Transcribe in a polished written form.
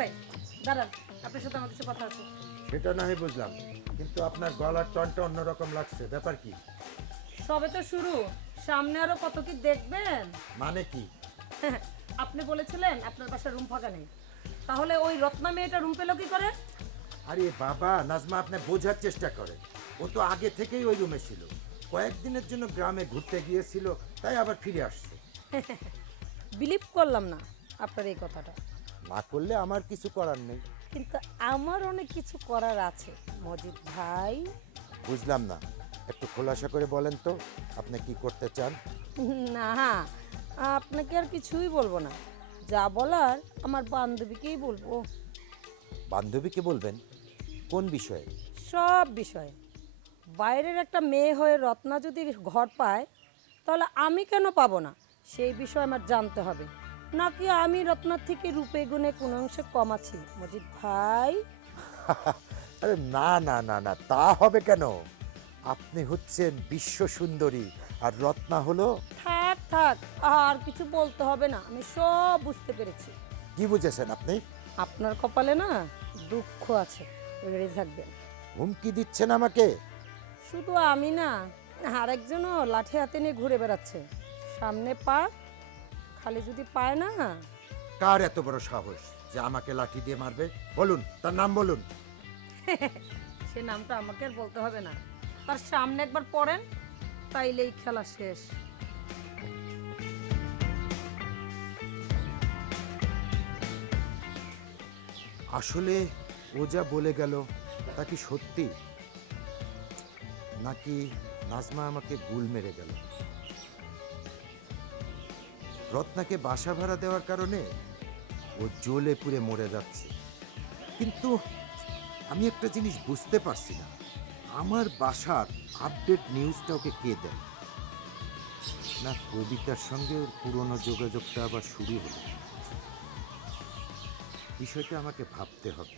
ভাই দাঁড়ান, আপনার সাথে আমার কিছু কথা আছে। সেটা না হয় বুঝলাম, কিন্তু আপনার গলার টনটা অন্যরকম লাগছে, ব্যাপার কি? সবে তো শুরু, সামনে আরো কত কি দেখবেন। মানে কি? আপনি বলেছিলেন আপনার বাসায় রুম ফাঁকা নেই, তাহলে ওই রত্না মেয়েটা রুম পেলো কি করে? আরে বাবা নাজমা, আপনি বোঝার চেষ্টা করেন। ও তো আগে থেকেই ওই রুমে ছিল, কয়েকদিনের জন্য গ্রামে ঘুরতে গিয়েছিল, তাই আবার ফিরে আসছে। বিলিভ করলাম না আপনার এই কথাটা, না করলে আমার কিছু করার নেই। কিন্তু আমার অনেক কিছু করার আছে মজিদ ভাই। বুঝলাম না, একটু খোলাসা করে বলেন তো আপনি কি করতে চান? না, আপনাকে আর কিছুই বলবো না, যা বলার আমার বান্ধবীকেই বলবো। বান্ধবীকে বলবেন? কোন বিষয়ে? সব বিষয়ে। বাইরের একটা মেয়ে হয়ে রত্না যদি ঘর পায়, তাহলে আমি কেন পাবো না সেই বিষয় আমার জানতে হবে, নাকি আমি রত্নার থেকে রূপে গুণে কোনো অংশে কম আছি মজিদ ভাই? আরে না না না না, তা হবে কেন? আপনি হচ্ছেন বিশ্ব সুন্দরী আর রত্না হলো। থাক থাক, আর কিছু বলতে হবে না, আমি সব বুঝতে পেরেছি। কি বুঝেছেন আপনি? আপনার কপালে না দুঃখ আছে, রেডি থাকবেন। হুমকি দিচ্ছেন আমাকে? শুধু আমি না, আরেকজনও লাঠি হাতে নিয়ে ঘুরে বেড়াচ্ছে। সামনে পা, খালি যদি পায় না। কার এত বড় সাহস যে আমাকে লাঠি দিয়ে মারবে? বলুন, তার নাম বলুন। সে নামটা আমাকে আর বলতে হবে না, তার সামনে একবার পড়েন, তাইলেই খেলা শেষ। আসলে ও যা বলে গেল তা কি সত্যি, নাকি নাজমা আমাকে গুল মেরে গেল? রত্নাকে বাসা ভাড়া দেওয়ার কারণে ও জ্বলে পুড়ে মরে যাচ্ছে, কিন্তু আমি একটা জিনিস বুঝতে পারছি না, আমার বাসার আপডেট নিউজটা ওকে কে দেয়? না কবিতার সঙ্গে ওর পুরনো যোগাযোগটা আবার শুরু হলো? বিষয়টা আমাকে ভাবতে হবে।